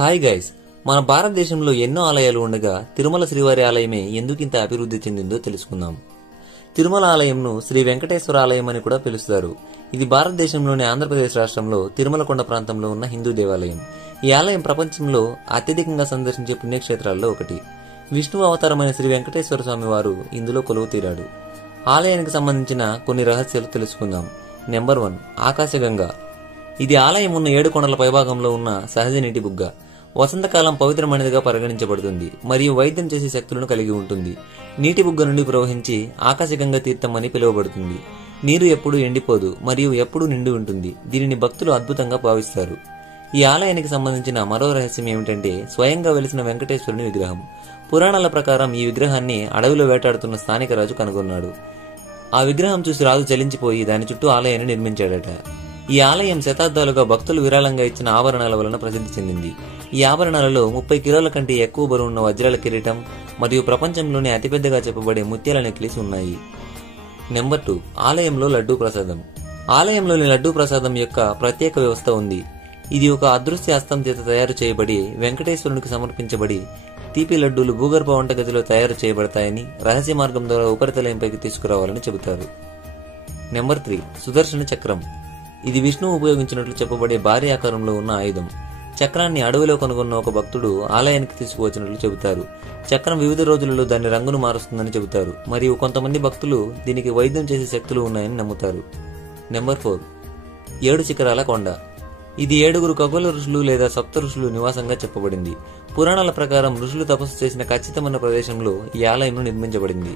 Hi guys, మన భారతదేశంలో ఎన్నో ఆలయాలు ఉండగా తిరుమల శ్రీవారి ఆలయమే ఎందుకింత అభివృద్ధి చెందిందో తెలుసుకుందాం. తిరుమల ఆలయంను శ్రీ వెంకటేశ్వర ఆలయం అని కూడా పిలుస్తారు. ఇది భారతదేశంలోని ఆంధ్రప్రదేశ్ రాష్ట్రంలో తిరుమల కొండ ప్రాంతంలో ఉన్న హిందూ దేవాలయం. ఈ ఆలయం ప్రపంచంలో అత్యధికంగా సందర్శించే పుణ్యక్షేత్రాల్లో ఒకటి. విష్ణు అవతారమైన శ్రీ వెంకటేశ్వర స్వామి వారు ఇందులో కొలువు తీరాడు. ఆలయానికి సంబంధించిన కొన్ని రహస్యాలు తెలుసుకుందాం. నెంబర్ 1, ఆకాశగంగా. ఇది ఆలయం ఉన్న 7 కొండల పైభాగంలో ఉన్న సహజ నీటి బుగ్గ. వసంతకాలం పవిత్రమైనదిగా పరిగణించబడుతుంది మరియు వైద్యం చేసే శక్తులను కలిగి ఉంటుంది. నీటి బుగ్గ నుండి ప్రవహించి ఆకాశగంగా తీర్థం అని పిలువబడుతుంది. నీరు ఎప్పుడూ ఎండిపోదు మరియు ఎప్పుడూ నిండి ఉంటుంది. దీనిని భక్తులు అద్భుతంగా భావిస్తారు. ఈ ఆలయానికి సంబంధించిన మరో రహస్యం ఏమిటంటే స్వయంగా వెలిసిన వెంకటేశ్వరుని విగ్రహం. పురాణాల ప్రకారం ఈ విగ్రహాన్ని అడవిలో వేటాడుతున్న స్థానిక రాజు కనుగొన్నాడు. ఆ విగ్రహం చూసి రాజు చలించిపోయి దాని చుట్టూ ఆలయాన్ని నిర్మించాడట. ఈ ఆలయం శతాబ్దాలుగా భక్తులు విరాళంగా ఇచ్చిన ఆభరణాల వలన ప్రసిద్ధి చెందింది. ఈ ఆభరణాలలో 30 కిలోల కంటే ఎక్కువ బరువున్న వజ్రాల కిరీటం మరియు ప్రపంచంలోనే అతిపెద్దగా చెప్పబడే ముత్యాల నెక్లెస్ ఉన్నాయి. నెంబర్ 2, ఆలయంలో లడ్డూ ప్రసాదం. ఆలయంలోని లడ్డూ ప్రసాదం యొక్క ప్రత్యేక వ్యవస్థ ఉంది. ఇది ఒక అదృశ్య హస్తం చేత తయారు చేయబడి వెంకటేశ్వరునికి సమర్పించబడి తీపి లడ్డూలు భూగర్భ వంటగదిలో తయారు చేయబడతాయని, రహస్య మార్గం ద్వారా ఉపరితలంపైకి తీసుకురావాలని చెబుతారు. నెంబర్ 3, సుదర్శన చక్రం. ఇది విష్ణువు ఉపయోగించినట్లు చెప్పబడే భారీ ఆకారంలో ఉన్న ఆయుధం. చక్రాన్ని అడవిలో కనుగొన్న ఒక భక్తుడు ఆలయానికి తీసుకువచ్చినట్లు చెబుతారు. చక్రం వివిధ రోజులలో దాని రంగును మారుస్తుందని చెబుతారు మరియు కొంతమంది భక్తులు దీనికి వైద్యం చేసే శక్తులు ఉన్నాయని నమ్ముతారు. నెంబర్ 4, 7 శిఖరాల కొండ. ఇది 7 ఖగోళ ఋషులు లేదా సప్త ఋషులు నివాసంగా చెప్పబడింది. పురాణాల ప్రకారం ఋషులు తపస్సు చేసిన ఖచ్చితమైన ప్రదేశంలో ఈ ఆలయం నిర్మించబడింది.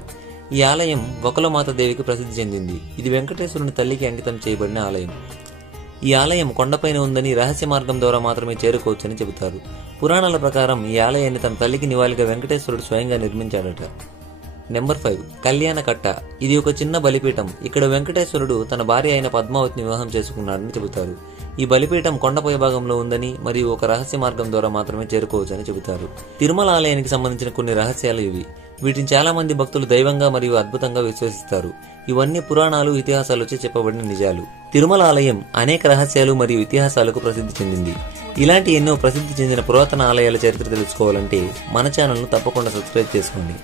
ఈ ఆలయం వకులమాత దేవికి ప్రసిద్ధి చెందింది. ఇది వెంకటేశ్వరుని తల్లికి అంకితం చేయబడిన ఆలయం. ఈ ఆలయం కొండపైన ఉందని, రహస్య మార్గం ద్వారా మాత్రమే చేరుకోవచ్చని చెబుతారు. పురాణాల ప్రకారం ఈ ఆలయాన్ని తన తల్లికి నివాళిగా వెంకటేశ్వరుడు స్వయంగా నిర్మించాడట. నెంబర్ 5, కళ్యాణ కట్ట. ఇది ఒక చిన్న బలిపీఠం. ఇక్కడ వెంకటేశ్వరుడు తన భార్య అయిన పద్మావతిని వివాహం చేసుకున్నాడని చెబుతారు. ఈ బలిపీఠం కొండపై భాగంలో ఉందని మరియు ఒక రహస్య మార్గం ద్వారా మాత్రమే చేరుకోవచ్చని చెబుతారు. తిరుమల ఆలయానికి సంబంధించిన కొన్ని రహస్యాలు ఇవి. వీటిని చాలా మంది భక్తులు దైవంగా మరియు అద్భుతంగా విశ్వసిస్తారు. ఇవన్నీ పురాణాలు, ఇతిహాసాలచే చెప్పబడిన నిజాలు. తిరుమల ఆలయం అనేక రహస్యాలు మరియు ఇతిహాసాలకు ప్రసిద్ధి చెందింది. ఇలాంటి ఎన్నో ప్రసిద్ధి చెందిన పురాతన ఆలయాల చరిత్ర తెలుసుకోవాలంటే మన ఛానల్ను తప్పకుండా సబ్స్క్రైబ్ చేసుకోండి.